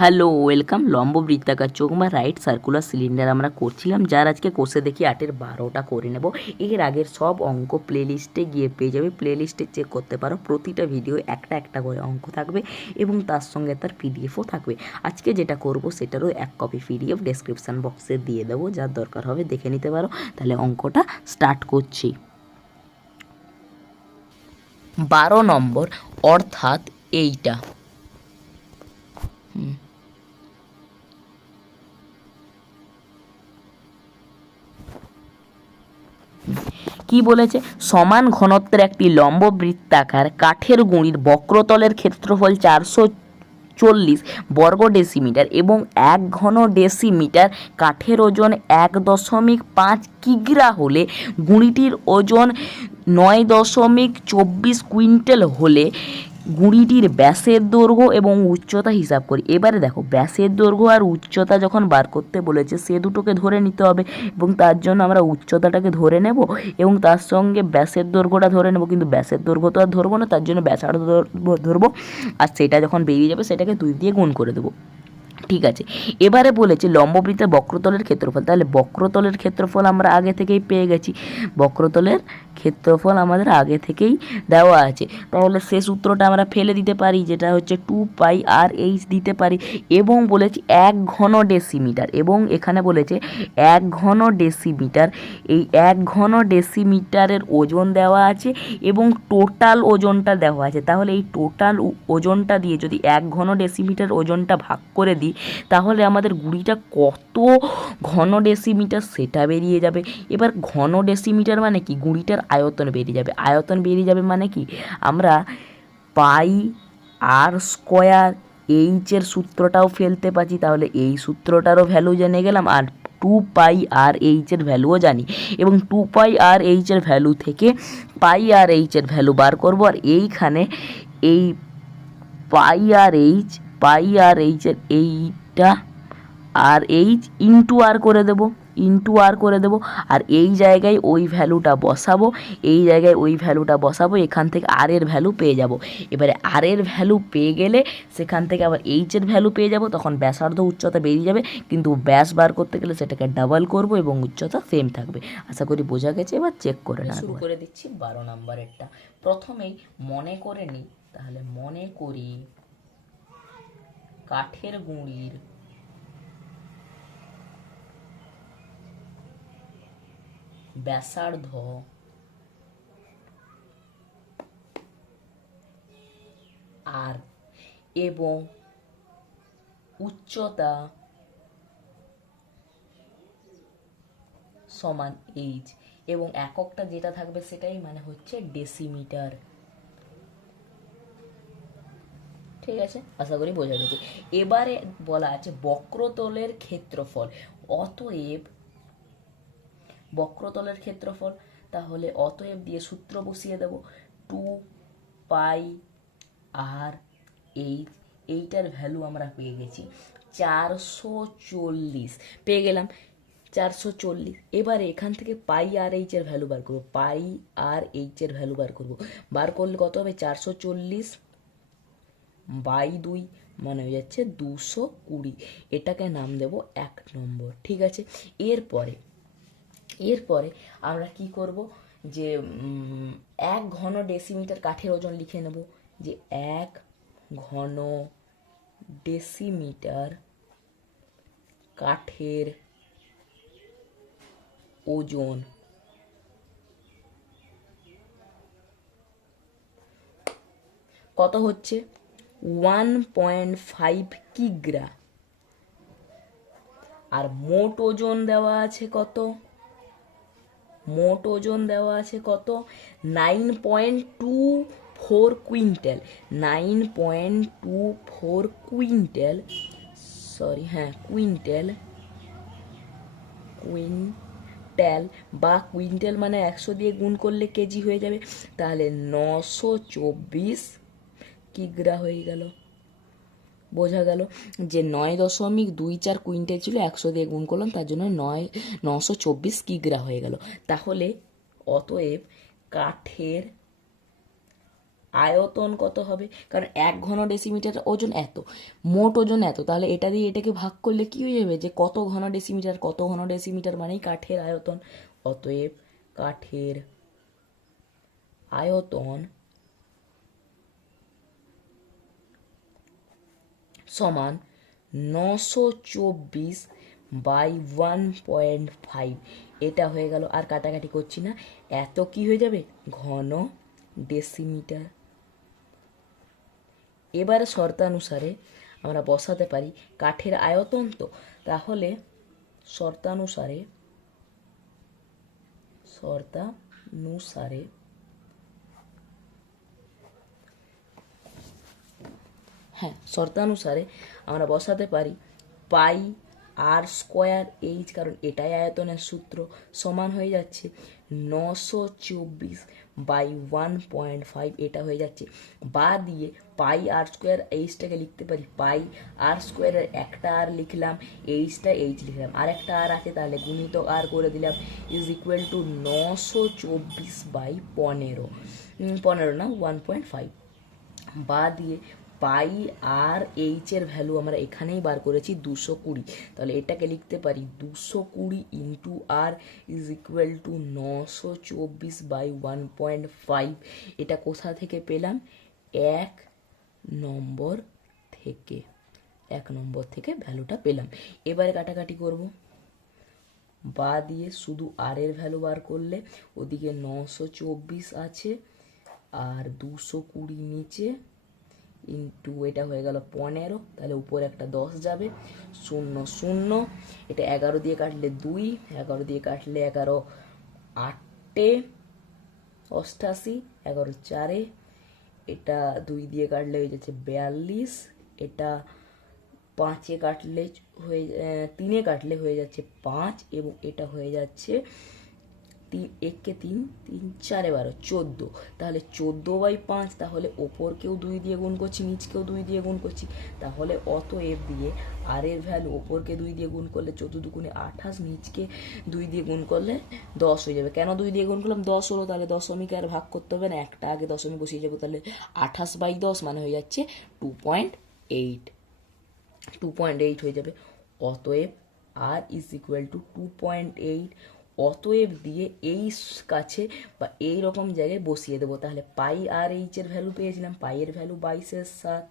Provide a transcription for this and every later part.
Hello welcome লম্ব বৃত্তাকার চোখ বা রাইট সার্কুলার সিলিন্ডার আমরা করছিলাম, যার আজকে কোষে দেখি আটের বারোটা করে নেব। এর আগের সব অঙ্ক প্লেলিস্টে গিয়ে পেয়ে যাবে। প্লেলিস্টে চেক করতে পারো, প্রতিটা ভিডিও একটা একটা করে অঙ্ক থাকবে এবং তার সঙ্গে তার পিডিএফও থাকবে। আজকে যেটা করব, সেটারও এক কপি পিডিএফ ডেসক্রিপশান বক্সে দিয়ে দেবো যার দরকার হবে দেখে নিতে পারো। তাহলে অঙ্কটা স্টার্ট করছি। বারো নম্বর, অর্থাৎ এইটা। কি বলেছে? সমান ঘনত্বের একটি লম্ব বৃত্তাকার কাঠের গুঁড়ির বক্রতলের ক্ষেত্রফল চারশো চল্লিশ বর্গ ডেসিমিটার এবং এক ঘন ডেসিমিটার কাঠের ওজন এক দশমিক পাঁচ কিগ্রা হলে গুঁড়িটির ওজন নয় দশমিক চব্বিশ কুইন্টাল হলে গুঁড়িটির ব্যাসের দৈর্ঘ্য এবং উচ্চতা হিসাব করি। এবারে দেখো, ব্যাসের দৈর্ঘ্য আর উচ্চতা যখন বার করতে বলেছে, সে দুটোকে ধরে নিতে হবে এবং তার জন্য আমরা উচ্চতাটাকে ধরে নেব এবং তার সঙ্গে ব্যাসের দৈর্ঘ্যটা ধরে নেব। কিন্তু ব্যাসের দৈর্ঘ্য তো আর ধরবো না, তার জন্য ব্যাসার্ধ ধরবো- ধরবো আর সেটা যখন বেরিয়ে যাবে, সেটাকে দুই দিয়ে গুণ করে দেবো। ঠিক আছে, এবারে বলেছে লম্ববৃত্তের বক্রতলের ক্ষেত্রফল। তাহলে বক্রতলের ক্ষেত্রফল আমরা আগে থেকেই পেয়ে গেছি। বক্রতলের ক্ষেত্রফল আমাদের আগে থেকেই দেওয়া আছে। তাহলে সে সূত্রটা আমরা ফেলে দিতে পারি, যেটা হচ্ছে টু পাই আর এইচ দিতে পারি, এবং বলেছি এক ঘন ডেসিমিটার, এবং এখানে বলেছে এক ঘন ডেসিমিটার। এই এক ঘন ডেসিমিটারের ওজন দেওয়া আছে, এবং টোটাল ওজনটা দেওয়া আছে। তাহলে এই টোটাল ওজনটা দিয়ে যদি এক ঘন ডেসিমিটার ওজনটা ভাগ করে দিই, তাহলে আমাদের গুড়িটা কত ঘন ডেসিমিটার সেটা বেরিয়ে যাবে। এবার ঘন ডেসিমিটার মানে কি? গুড়িটার আয়তন বেরিয়ে যাবে। আয়তন বেরিয়ে যাবে মানে কি? আমরা পাই আর স্কোয়ার এইচের সূত্রটাও ফেলতে পারছি। তাহলে এই সূত্রটারও ভ্যালু জেনে গেলাম আর টু পাই আর এইচের ভ্যালুও জানি। এবং টু পাই আর এইচের ভ্যালু থেকে পাই আর এইচের ভ্যালু বার করব আর এইখানে এই পাই আর এইচ পাই আর এইচের এইটা আর এইচ ইন্টু আর করে দেবো। ইন্টু আর করে দেবো। আর এই জায়গায় ওই ভ্যালুটা বসাবো এই জায়গায় ওই ভ্যালুটা বসাবো এখান থেকে আর এর ভ্যালু পেয়ে যাব। এবারে আর এর ভ্যালু পেয়ে গেলে সেখান থেকে আবার এইচের ভ্যালু পেয়ে যাব তখন ব্যাসার্ধ উচ্চতা বেরিয়ে যাবে। কিন্তু ব্যাস বার করতে গেলে সেটাকে ডাবল করব এবং উচ্চতা সেম থাকবে। আশা করি বোঝা গেছে এবার চেক করে না শুরু করে দিচ্ছি বারো নম্বরেরটা প্রথমেই মনে করে নিই তাহলে মনে করি কাঠের গুঁড়ির ব্যাসার্ধ। আর এবং উচ্চতা সমান এইচ এবং এককটা যেটা থাকবে সেটাই মানে হচ্ছে ডেসিমিটার। ঠিক আছে? আশা করি বোঝা গেছে। এবারে বলা আছে বক্রতলের ক্ষেত্রফল। অতএব বক্রতলের ক্ষেত্রফল, তাহলে অতএব দিয়ে সূত্র বসিয়ে দেব টু পাই আর এইচ এইটার ভ্যালু আমরা পেয়ে গেছি চারশো চল্লিশ। পেয়ে গেলাম চারশো চল্লিশ। এবারে এখান থেকে পাই আর এইচের ভ্যালু বার করব। পাই আর এইচের ভ্যালু বার করব। বার করলে কত হবে? চারশো চল্লিশ বাই দুই মানে হয়ে যাচ্ছে দুশো কুড়ি। এটাকে নাম দেব এক নম্বর। ঠিক আছে? এরপরে এরপরে আমরা কি করব যে এক ঘন ডেসিমিটার কাঠের ওজন লিখে নেব। যে এক ঘন ডেসিমিটার কাঠের ওজন। কত হচ্ছে? ওয়ান পয়েন্ট ফাইভ কিগ্রা। আর মোট ওজন দেওয়া আছে কত? মোট ওজন দেওয়া আছে কত? Nine point two four quintal. Nine point two four quintal. Sorry হ্যাঁ কুইন্টাল। কুইন্টাল বা কুইন্টাল মানে একশো দিয়ে গুণ করলে কেজি হয়ে যাবে। তাহলে নশো চব্বিশ কিগ্রা হয়ে গেল। বোঝা গেল যে নয় দশমিক দুই চার কুইন্টাল ছিল একশো দিয়ে গুণ করলাম, তার জন্য নয়, নশো চব্বিশ কিগ্রা হয়ে গেল। তাহলে অতএব কাঠের আয়তন কত হবে? কারণ এক ঘন ডেসিমিটার ওজন এত, মোট ওজন এত, তাহলে এটা দিয়ে এটাকে ভাগ করলে কি হয়ে যাবে? যে কত ঘন ডেসিমিটার কত ঘন ডেসিমিটার মানেই কাঠের আয়তন। অতএব কাঠের আয়তন সমান নশো চব্বিশ বাই ওয়ান পয়েন্ট ফাইভ। এটা হয়ে গেল, আর কাটাকাটি করছি না। এত কি হয়ে যাবে? ঘন ডেসিমিটার। এবারে শর্তানুসারে আমরা বসাতে পারি কাঠের আয়তন তো। তাহলে শর্তানুসারে শর্তানুসারে হ্যাঁ শর্তানুসারে আমরা বসাতে পারি পাই আর স্কোয়ার এইচ, কারণ এটাই আয়তনের সূত্র, সমান হয়ে যাচ্ছে নশো চব্বিশ বাই ওয়ান পয়েন্ট ফাইভ, এটা হয়ে যাচ্ছে। বা দিয়ে পাই আর স্কোয়ার এইচটাকে লিখতে পারি, পাই আর স্কোয়ারের একটা আর লিখলাম, এইচটা এইচ লিখলাম, আর একটা আর আছে, তাহলে গুণিত আর করে দিলাম ইজ ইকুয়াল টু নশো চব্বিশ বাই পনেরো পনেরো না, ওয়ান পয়েন্ট ফাইভ। বা দিয়ে পাই আর এইচ এর ভ্যালু আমরা এখানেই বার করেছি দুশো কুড়ি। তাহলে এটাকে লিখতে পারি দুশো কুড়ি into R is equal to নশো চব্বিশ বাই ওয়ান পয়েন্ট ফাইভ এটা কোথা থেকে পেলাম? এক নম্বর থেকে। এক নম্বর থেকে ভ্যালুটা পেলাম। এবারে কাটাকাটি করব। বা দিয়ে শুধু আর এর ভ্যালু বার করলে ওদিকে নশো চব্বিশ আছে আর দুশো কুড়ি নিচে ইন্টু এটা হয়ে গেল পনেরো, তাহলে উপরে একটা দশ যাবে। শূন্য শূন্য, এটা এগারো দিয়ে কাটলে দুই, এগারো দিয়ে কাটলে এগারো আটে, অষ্টাশি, এগারো চারে, এটা দুই দিয়ে কাটলে হয়ে যাচ্ছে বিয়াল্লিশ, এটা পাঁচে কাটলে হয়ে তিনে কাটলে হয়ে যাচ্ছে পাঁচ, এবং এটা হয়ে যাচ্ছে তিন এককে তিন তিন, চারে বারো চোদ্দ। তাহলে চোদ্দ বাই পাঁচ, তাহলে ওপরকেও দুই দিয়ে গুণ করছি, নিচকেও দুই দিয়ে গুণ করছি। তাহলে অত এফ দিয়ে আর এর ভ্যালু ওপরকে দুই দিয়ে গুণ করলে চোদ্দ দুগুণে আঠাশ, নিচকে দুই দিয়ে গুণ করলে দশ হয়ে যাবে। কেন দুই দিয়ে গুণ করলাম? দশ হলো, তাহলে দশমিকে আর ভাগ করতে হবে না, একটা আগে দশমিক বসিয়ে যাব, তাহলে আঠাশ বাই দশ মানে হয়ে যাচ্ছে two point eight. Two point eight হয়ে যাবে। অতএব R is equal to two point eight অতএব দিয়ে এই কাছে বা এই রকম জায়গায় বসিয়ে দেবো। তাহলে পাই আর এইচ এর ভ্যালু পেয়েছিলাম। পাইয়ের ভ্যালু বাইশের সাত,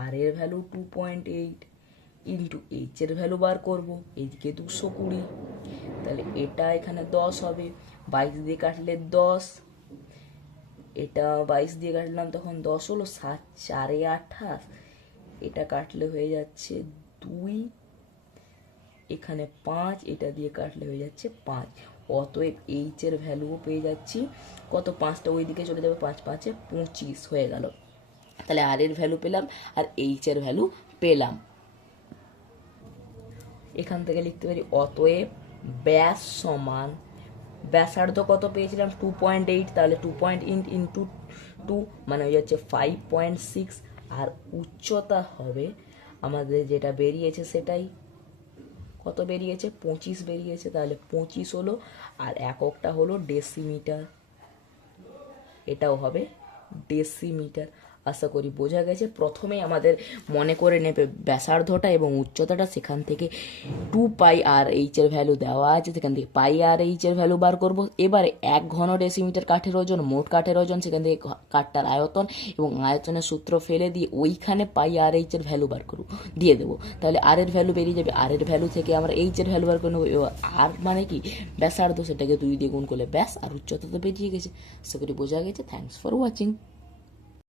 আর এর value two point eight into H এর ভ্যালু বার করব। এইদিকে দুশো কুড়ি, তাহলে এটা এখানে দশ হবে। বাইশ দিয়ে কাটলে দশ, এটা বাইশ দিয়ে কাটলাম তখন দশ হলো সাত, চারে আঠাশ, এটা কাটলে হয়ে যাচ্ছে দুই এখানে পাঁচ, এটা দিয়ে কাটলে হয়ে যাচ্ছে পাঁচ। অতএব এইচ এর ভ্যালুও পেয়ে যাচ্ছি। কত পাঁচটা ওই দিকে চলে যাবে? পাঁচ, পাঁচে পঁচিশ হয়ে গেল। তাহলে আর এর ভ্যালু পেলাম আর এইচ এর ভ্যালু পেলাম। এখান থেকে লিখতে পারি, অতএব ব্যাস সমান। ব্যাসার্ধ কত পেয়েছিলাম? টু পয়েন্ট এইট তাহলে টু পয়েন্ট ইন্ট ইন্টু টু মানে হয়ে যাচ্ছে ফাইভ পয়েন্ট সিক্স আর উচ্চতা হবে, আমাদের যেটা বেরিয়েছে সেটাই কত বেরিয়েছে? পঁচিশ বেরিয়েছে তাহলে পঁচিশ হলো আর এককটা হলো ডেসিমিটার এটাও হবে ডেসিমিটার আশা করি বোঝা গেছে। প্রথমেই আমাদের মনে করে নেবে ব্যাসার্ধটা এবং উচ্চতাটা। সেখান থেকে টু পাই আর এইচ এর ভ্যালু দেওয়া আছে। সেখান থেকে পাই আর এইচের ভ্যালু বার করব। এবারে এক ঘন ডেসিমিটার কাঠের ওজন, মোট কাঠের ওজন, সেখান থেকে কাঠটার আয়তন এবং আয়তনের সূত্র ফেলে দিয়ে ওইখানে পাই আর এইচের ভ্যালু বার করব, দিয়ে দেবো। তাহলে আর এর ভ্যালু বেরিয়ে যাবে। আর এর ভ্যালু থেকে আমরা এইচের ভ্যালু বার করে নেব। আর মানে কি? ব্যাসার্ধ, সেটাকে দুই দিয়ে গুণ করলে ব্যাস, আর উচ্চতা তো বেরিয়ে গেছে। আশা করি বোঝা গেছে। Thanks for watching